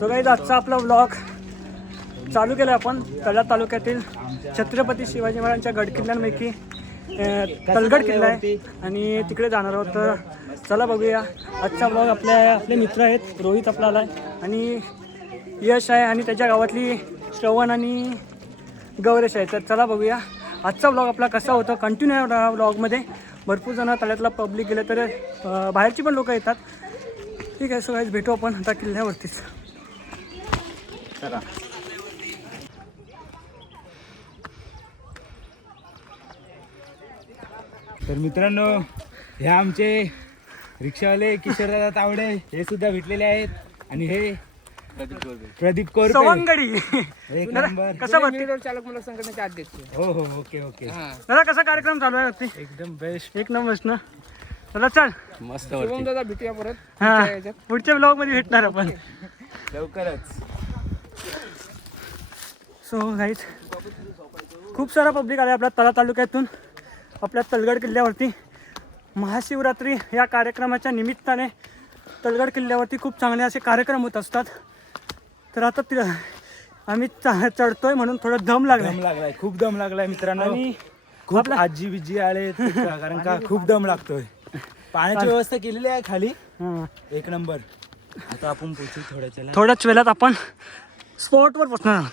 So guys आजचा आपला vlog चालू केला आपण तळा तालुक्यातील छत्रपती शिवाजी महाराजांच्या गड किल्ल्यांपैकी तलगड किल्ला आहे आणि तिकडे जाणार आहोत. तर चला बघूया आजचा व्लॉग. आपले मित्र आहेत, रोहित आपला आला आहे आणि यश आहे आणि त्याच्या गावातली श्रवण आणि गौरेश आहे. तर चला बघूया आजचा व्लॉग आपला कसा होता. कंटिन्यू आहे व्लॉगमध्ये. भरपूर जण तळ्यातला पब्लिक गेले तर बाहेरची पण लोक येतात. ठीक आहे. सो गाईज भेटू आपण आता किल्ल्यावरतीच. तर मित्रांनो, हे आमचे रिक्षावाले किशोरदादा तावडे हे सुद्धा भेटलेले आहेत आणि हे प्रदीप कोरपे सवंगडी. एक नंबर. कसा वाटते? चालक मला संघटनेचे अध्यक्ष. हो हो, ओके ओके. दादा कसा कार्यक्रम चालू आहे वरती? एकदम बेस्ट. एक नंबर ना. चला चल मस्त. शुभम दादा भेटूया परत. हा, पुढच्या ब्लॉग मध्ये भेटणार आपण लवकरच. सो गाईज खूप सारा पब्लिक आला आपल्या तळा तालुक्यातून आपल्या तलगड किल्ल्यावरती. महाशिवरात्री या कार्यक्रमाच्या निमित्ताने तलगड किल्ल्यावरती खूप चांगले असे कार्यक्रम होत असतात. तर आता आम्ही चढतोय म्हणून थोडं दम लागलाय. खूप दम लागलाय मित्रांनो. आणि खूप आजी बिजी आले कारण का खूप दम लागतोय. पाण्याची व्यवस्था केलेली आहे खाली. एक नंबर. आता आपण पोहोचू थोड्याच वेळात आपण स्पॉटवर पोचणार आहोत.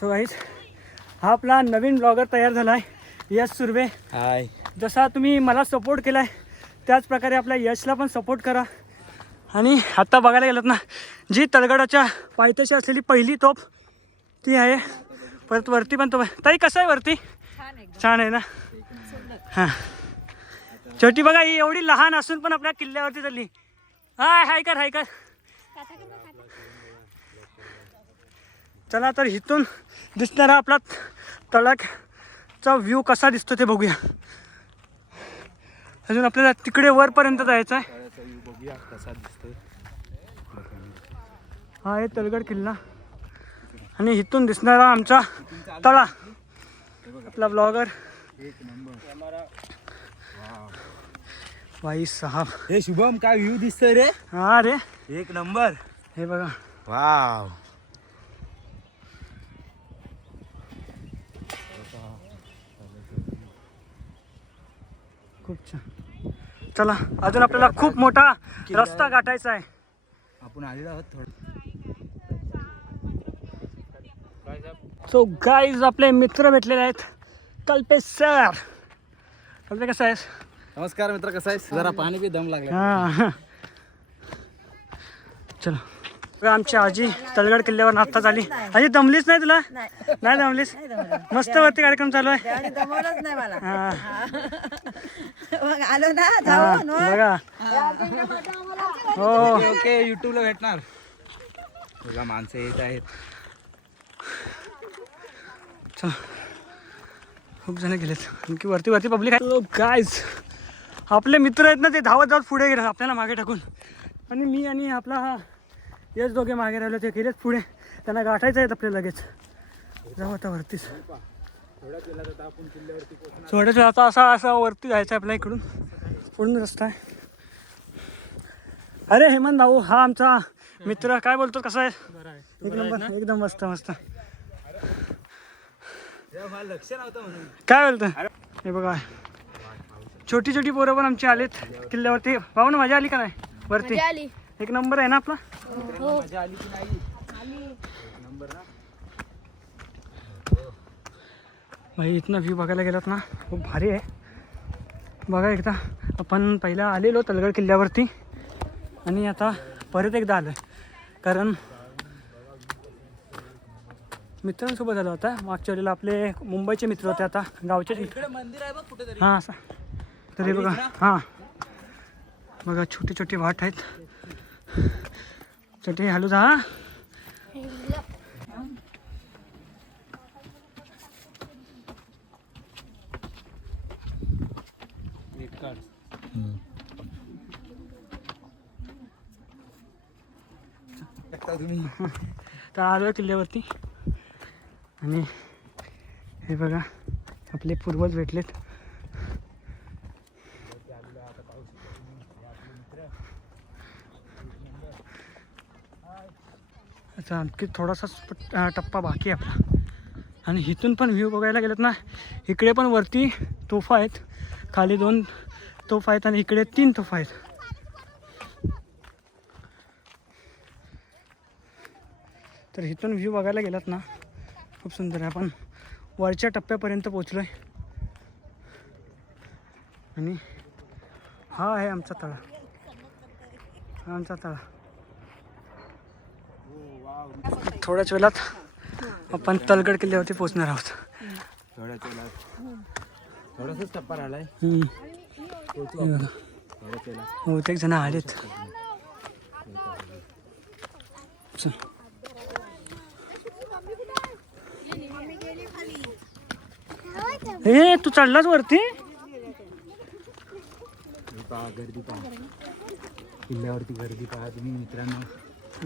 सो गाईज हा आपला नवीन ब्लॉगर तयार झाला आहे, यश सुर्वे. हाय. जसा तुम्ही मला सपोर्ट केला आहे त्याच प्रकारे आपल्या यशला पण सपोर्ट करा. आणि आत्ता बघायला गेलं ना, जी तलगडाच्या पायथ्याशी असलेली पहिली तोफ ती आहे. परत वरती पण तोफ. ताई कसं आहे वरती? छान आहे ना. हां, छोटी बघा, ही एवढी लहान असून पण आपल्या किल्ल्यावरती चालली. हाय कर. चला तर इथून दिसणारा आपला तळाचा व्ह्यू कसा दिसतो ते बघूया. अजून आपल्याला तिकडे वरपर्यंत जायचं आहे. हा आहे तलगड किल्ला आणि इथून दिसणारा आमचा तळा. आपला ब्लॉगर भाई साहब. हे शुभम, काय व्ह्यू दिसतोय रे. हा रे, एक नंबर. हे बघा. वाव. खूप छान. चला अजून आपल्याला खूप मोठा रस्ता गाठायचा आहे. आपण आलेलो आहोत थोडं. सो गाईज आपले मित्र भेटलेले आहेत. कल्पेश सर. कल्पे कसा आहेस? नमस्कार मित्र, कसा आहेस? जरा पाणी बी दम लागला. हां चला. आमची आजी तलगड किल्ल्यावर आत्ताच आली. आजी दमलीच नाही तुला? नाही दमलीस? मस्त वरती कार्यक्रम चालू आहे. आलो ना बघा. हो ओके, युट्यूबला भेटणार. बघा माणसं येत आहेत. चला, खूप जण गेलेत आणखी वरती पब्लिक आहे. गाईज आपले मित्र आहेत ना, ते धावत पुढे गेले आपल्याला मागे टाकून. आणि मी आणि आपला हा यश दोघे मागे राहिलो, ते गेलेत पुढे. त्यांना गाठायचं आहेत आपल्याला लगेच. जाऊ आता वरतीच. थोड्याच आता असा वरती जायचं आहे आपल्या इकडून. पूर्ण रस्ता आहे. अरे हेमंत भाऊ, हा आमचा मित्र. काय बोलतो, कसा आहे? एक नंबर, एकदम मस्त. लक्ष नव्हतं म्हणून. काय बोलतो? हे बघा, छोटी पोरं पण आमची आलेत किल्ल्यावरती. भाऊ ना, मजा आली का नाही वरती? एक नंबर आहे ना आपला. मजा आली की नाही? भाई इथनं व्ह्यू बघायला गेलात ना, खूप भारी आहे. बघा एकदा आपण पहिला आलेलो तलगड किल्ल्यावरती आणि आता परत एकदा आलो आहे. कारण मित्रांसोबत आलो होता. मागच्या वेळेला आपले मुंबईचे मित्र होते, आता गावचे मित्र. मंदिर आहे बघ कुठेतरी. हां असं तरी बघा. हां बघा, छोटी वाट आहेत. छोटी हॅलो जा. तर आलो किल्ल्यावरती आणि हे बघा आपले पूर्वज भेटलेत. अच्छा आणखी थोडासा टप्पा बाकी आहे आपला. आणि इथून पण व्ह्यू बघायला गेलेत ना, इकडे पण वरती तोफा आहेत, खाली 2 तोफा आहेत आणि इकडे 3 तोफा आहेत. तर इथून व्ह्यू बघायला गेलात ना खूप सुंदर आहे. आपण वरच्या टप्प्यापर्यंत पोचलो आहे आणि हा आहे आमचा तळा. हा आमचा तळा. थोड्याच वेळात आपण तलगड किल्ल्यावरती पोचणार आहोत. थोडासाच टप्पा राहिलाय. बहुतेक जण आलेत. चल. हे तू चढलाच वरती? गर्दी पहा, किल्ल्यावरती गर्दी पहा तुम्ही मित्रांनो.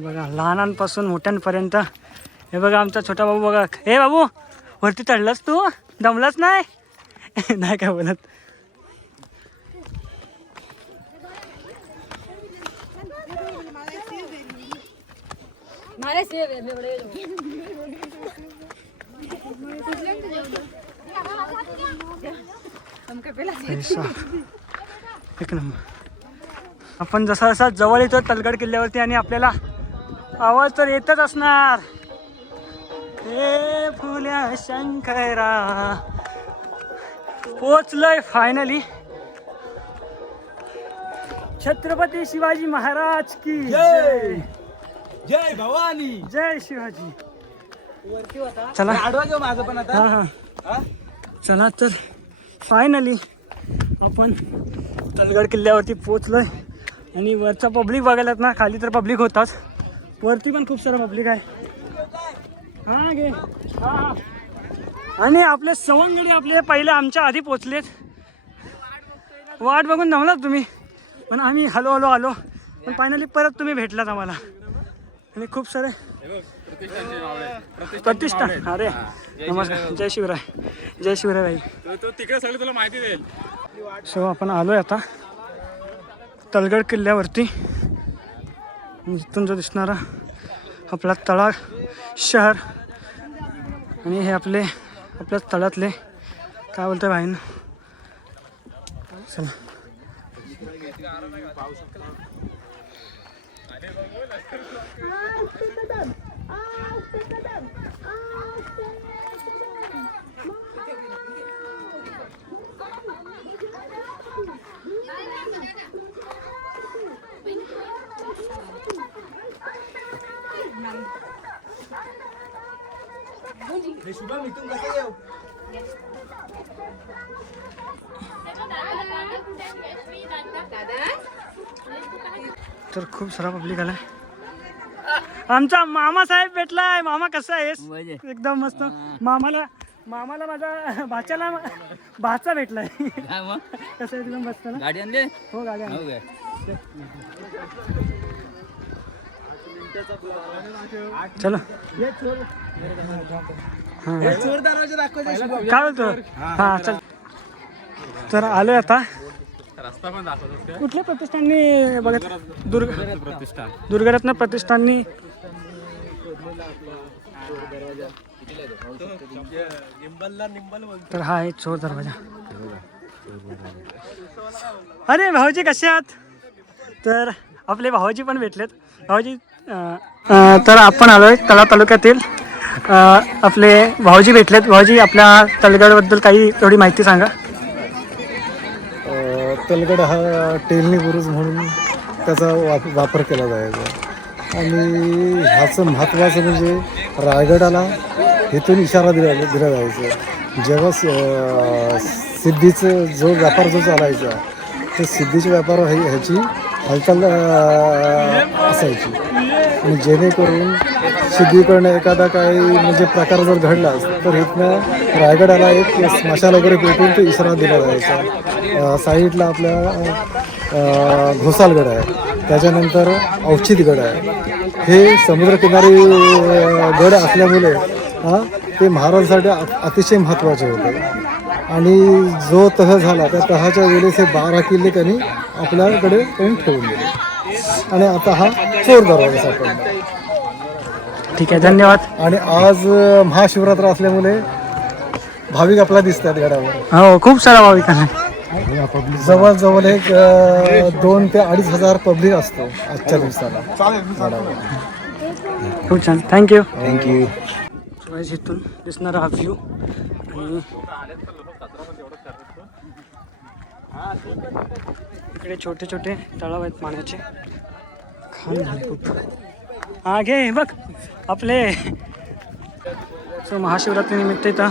बघा लहानांपासून मोठ्यांपर्यंत. हे बघा आमचा छोटा बाबू बघा. हे बाबू वरती चढलास तू? दमलाच नाही? नाही काय बोलत. एक नंबर. आपण जसा जसा जवळ येतो तलगड किल्ल्यावरती आणि आपल्याला आवाज तर येतच असणार. हे फुल्या शंकरा. पोचलोय फायनली. छत्रपती शिवाजी महाराज की जय. जय भवानी. जय शिवाजी. चला आडवा घेऊ माझं पण आता. हा हा चला तर फायनली आपण तलगड किल्ल्यावरती पोचलोय आणि वरचा पब्लिक बघायलात ना. खाली तर पब्लिक होताच, वरती पण खूप सारं पब्लिक आहे. हा घे. हा आणि आपले सवंगडी आपले पहिले आमच्या आधी पोचलेत. वाट बघून जमलात तुम्ही, पण आम्ही हलो आलो. पण फायनली परत तुम्ही भेटलात आम्हाला. आणि खूप सारे प्रतिष्ठान. अरे नमस्कार. जय शिवराय. जय शिवराय भाई. तो तिकडे सगळं तुला माहिती देईल. सो आपण आलोय आता तलगड किल्ल्यावरती. इथून जो दिसणारा आपला तळा शहर आणि हे आपल्या तळातले काय बोलतोय भाईंना. चला शुभम इथून कसं येऊ? तर खूप सारा पब्लिक आलाय. आमचा मामा साहेब भेटलाय. मामा कसा आहेस? एकदम मस्त. मामाला माझा भाचा भेटलाय. कसं एकदम मस्त ना. गाडी आणली? हो गाडी आणली. चलो चोर दरवाजा दाखवायचा. काय बोलतो. हा चल. तर आलोय आता. रस्ता पण दाखवतो. कुठल्या प्रतिष्ठाननी बघत? प्रतिष्ठान. दुर्गारत्न प्रतिष्ठाननी. तर हा आहे चोर दरवाजा. अरे भाऊजी कसे आहात? तर आपले भाऊजी पण भेटलेत. भाऊजी तर आपण आलोय तळा तालुक्यातील. आपले भाऊजी भेटलेत. भाऊजी आपल्या तलगडबद्दल काही थोडी माहिती सांगा. तलगड हा टेलनी बुरुज म्हणून त्याचा वापर केला जायचा आणि ह्याचं महत्त्वाचं म्हणजे रायगडाला इथून इशारा दिला जायचा. जेव्हा सिद्धीचं जो व्यापार जो चालायचा तर सिद्धीच्या व्यापार ह्याची हालचाल असायची आणि जेणेकरून सिद्धीकडनं एखादा काही म्हणजे प्रकार जर घडला तर इथनं रायगडाला एक स्मशान वगैरे पेटून तो इशारा दिला जायचा. साईडला आपल्या घोसालगड आहे, त्याच्यानंतर औचितगड आहे. हे समुद्रकिनारी गड असल्यामुळे ते महाराजांसाठी अतिशय महत्त्वाचे होते आणि जो तह झाला त्या तहाच्या वेळेस हे 12 किल्ले त्यांनी आपल्याकडे ठेवून दिले आणि आता हा चोर दरवाजा सापडला. ठीक आहे, धन्यवाद. आणि आज महाशिवरात्र असल्यामुळे भाविक आपला दिसतात गडावर. हो, खूप सारा भाविक आहे. जवळजवळ एक 2,000 ते 2,500 पब्लिक असतो आजच्या दिवसाला गडावर. खूप छान, थँक्यू. थँक्यू. इथून दिसणारा हा व्ह्यू आणि इकडे छोटे छोटे तलाव आहेत पाण्याचे. खान झाले खूप. हा घे बघ आपले. सो महाशिवरात्री निमित्त इथं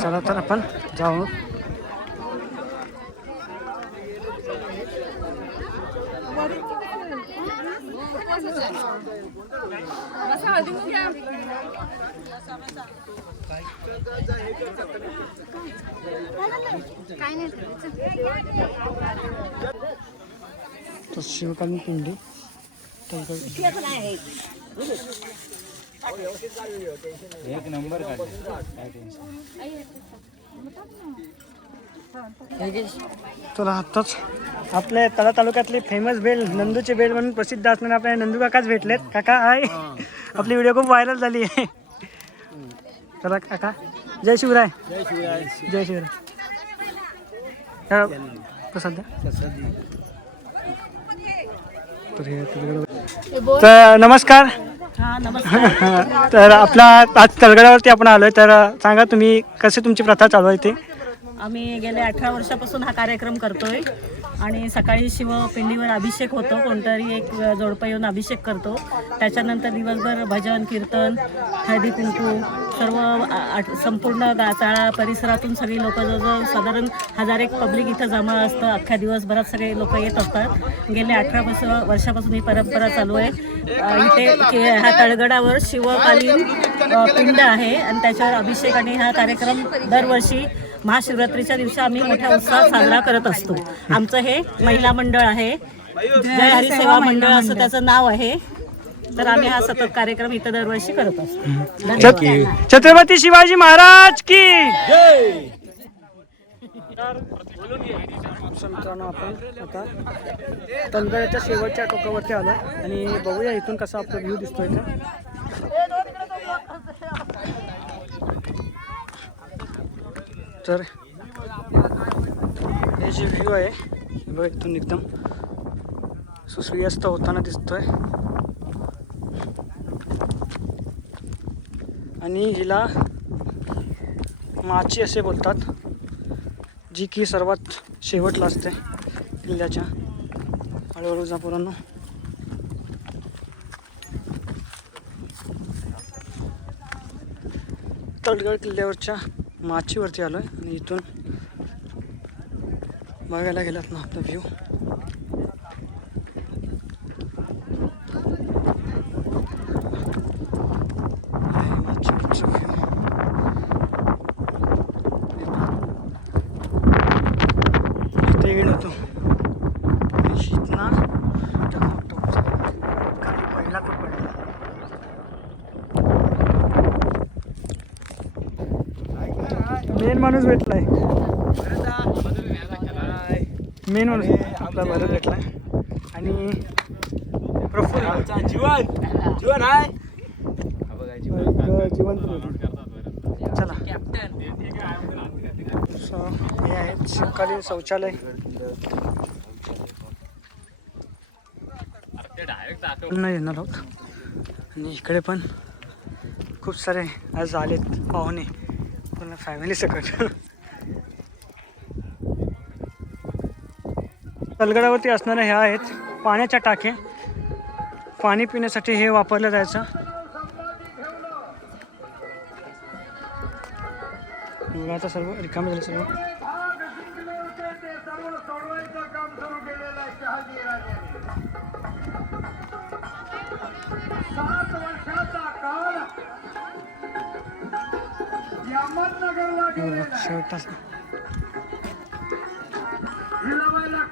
चला तर आपण जाऊ. तो शिवकालीन पिंडी एक नंबर काढला. काय टेन्शन. तुला आत्ताच आपल्या तळा तालुक्यातली फेमस बेल नंदूची बेल म्हणून प्रसिद्ध असणारे आपल्या नंदू काकाच भेटलेत. काका हाय, आपली व्हिडिओ खूप व्हायरल झाली आहे. चला काका, जय शिवराय. जय शिवराय. जय शिवराय. प्रसाद द्या. तर नमस्कार. हा नमस्कार. तर आपला आज तलगडावरती आपण आलोय. तर सांगा तुम्ही कशी तुमची प्रथा चालू आहे ते. आम्ही गेल्या 18 वर्षापासून हा कार्यक्रम करतोय आणि सकाळी शिवपिंडीवर अभिषेक होतो. कोणतरी एक जोडपं येऊन अभिषेक करतो. त्याच्यानंतर दिवसभर भजन कीर्तन हळदी कुंकू सर्व संपूर्ण चाळा परिसरातून सगळी लोक जवळजवळ साधारण 1000 पब्लिक इथं जमा असतं. अख्ख्या दिवसभरात सगळे लोक येत असतात. गेल्या 18 वर्षापासून ही परंपरा चालू आहे. इथे ह्या तळगडावर शिवकालीन पिंड आहे आणि त्याच्यावर अभिषेक आणि हा कार्यक्रम दरवर्षी महाशिवरात्रीच्या दिवशी आम्ही मोठ्या उत्साहात साजरा करत असतो. आमचं हे महिला मंडळ आहे, जय हरी सेवा मंडळ असं त्याचं नाव आहे. तर आम्ही हा सतत कार्यक्रम इथं दरवर्षी करत असतो. छत्रपती शिवाजी महाराज की मित्रांनो, आपण आता तलगडाच्या शेवटच्या टोकावरती आलो आणि बघूया इथून कसा आपला व्ह्यू दिसतोय का. तर हे जे व्ह्यू आहे बघा इथून एकदम सूर्यास्त होताना दिसतोय आणि हिला माची असे बोलतात, जी की सर्वात शेवटला असते किल्ल्याच्या. हळूहळू जा पोरांनो. तळगड किल्ल्यावरच्या माचीवरती आलो आहे आणि इथून बघायला गेलात ना आपला व्ह्यू. माचीवरचा व्ह्यू इथे गेलो होतो ना, खाली पहिला तो पडला. मेन माणूस भेटलाय, मेन माणूस आपला भरत भेटलाय आणि प्रफुल्ल जीवन आहे. जिवंत. चला, हे आहेत शिवकालीन शौचालय. नाही येणार आहोत आणि इकडे पण खूप सारे आज आलेत पाहुणे, पूर्ण फॅमिली सकट. तलगडावरती असणाऱ्या ह्या आहेत पाण्याच्या टाक्या. पाणी पिण्यासाठी हे वापरलं जायचं. बघा आता सर्व रिकामे झाले सर्व. शेवट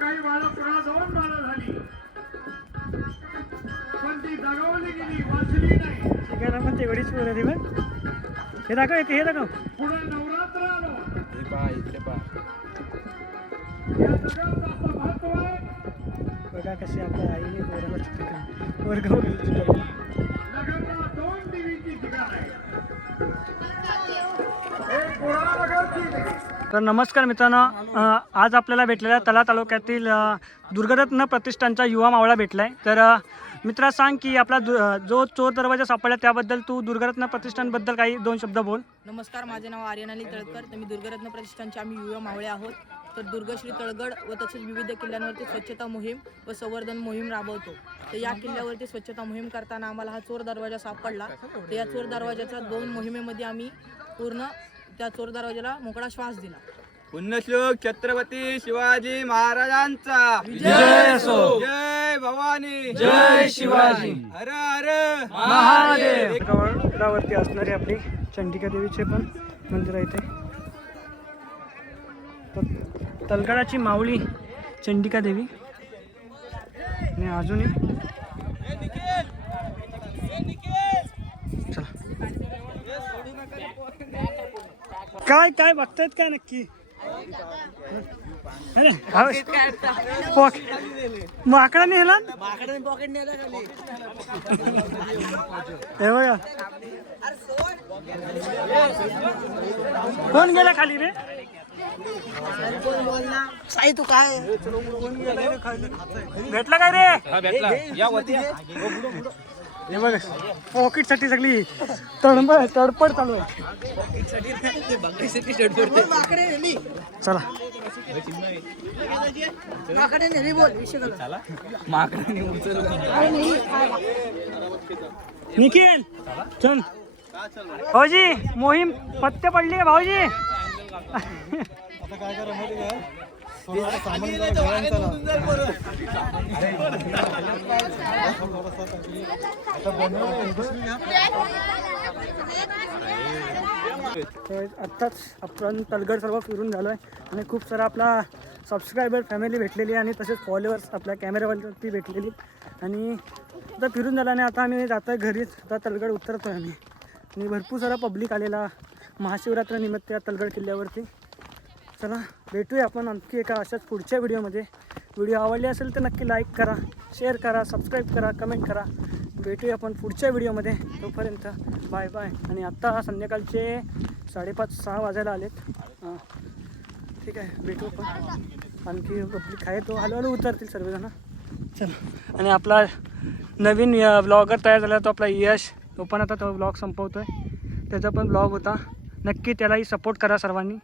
काही बाळा पुन्हा जाऊन बाळा झाली, पण ती दगावली गेली, वाचली नाही. शिकायला पण तेवढीच पोरं ती बघ. हे दाखव, हे दाखव. पुढे नवरात्र आलो, हे पहा, इकडे पहा. या जगात असं महत्व आहे. बघा कशी आपल्या आईने पोराला शिकवली. नगरला 2 टीव्हीची ठिकाण आहे. एक पुराणगरची तर नमस्कार मित्रांनो, आज आपल्याला भेटलेल्या तळा तालुक्यातील दुर्गरत्न प्रतिष्ठानचा युवा मावळा भेटला आहे. तर मित्रा सांग की आपला जो चोर दरवाजा सापडला त्याबद्दल तू दुर्गरत्न प्रतिष्ठानबद्दल काही 2 शब्द बोल. नमस्कार, माझे नाव आर्यनाली तळकर. तर मी दुर्गरत्न प्रतिष्ठानचे आम्ही युवा मावळे आहोत. तर दुर्गश्री तळगड व तसेच विविध किल्ल्यांवरती स्वच्छता मोहीम व संवर्धन मोहीम राबवतो. तर या किल्ल्यावरती स्वच्छता मोहीम करताना आम्हाला हा चोर दरवाजा सापडला. तर या चोर दरवाजाच्या 2 मोहिमेमध्ये आम्ही पूर्ण त्या चोर दरवाजाला मोकळा श्वास दिला. पुण्यश्लोक छत्रपती शिवाजी महाराजांचा जय असो. जय भवानी, जय शिवाजी, हर हर महादेव. गडावरती असणारे आपली चंडिका देवीचे पण मंदिर आहे इथे. तलगडाची माऊली चंडिका देवी आणि अजूनही चला काय काय बघतायत काय नक्की? माकडा नेला हे बघा कोण गेला खाली रे? साई तू काय भेटला काय रे? हे बघ पॉकेट साठी सगळी तडपड चालू आहे. चला निखिल चल भाऊजी, मोहीम पत्ते पडली आहे भाऊजी. आता काय करा माहिती का? थोडं सामान जरा घेऊन चला. आता आत्ताच आपण तलगड सर्व फिरून झालो आहे आणि खूप सारा आपला सबस्क्रायबर फॅमिली भेटलेली आणि तसेच फॉलोअर्स आपल्या कॅमेरावरती भेटलेली आणि आता फिरून झालं आणि आता आम्ही जातो आहे घरीच. आता तलगड उतरतो आहे आम्ही आणि भरपूर सारा पब्लिक आलेला महाशिवरात्रीनिमित्त या तलगड किल्ल्यावरती. चला भेटूया आपण आणखी एका अशाच पुढच्या व्हिडिओमध्ये. व्हिडिओ आवडली असेल तर नक्की लाईक करा, शेअर करा, सबस्क्राईब करा, कमेंट करा. भेटूया आपण पुढच्या व्हिडिओमध्ये. तोपर्यंत बाय बाय. आणि आत्ता संध्याकाळचे 5:30-6 वाजायला आलेत. ठीक आहे, भेटू आपण. आणखी पब्लिक आहे तो हळूहळू उतरतील सर्वजण. चला आणि आपला नवीन ब्लॉगर तयार झाला तो आपला यश. तो पण आता तो ब्लॉग संपवतो आहे. त्याचा पण ब्लॉग होता. नक्की त्यालाही सपोर्ट करा सर्वांनी.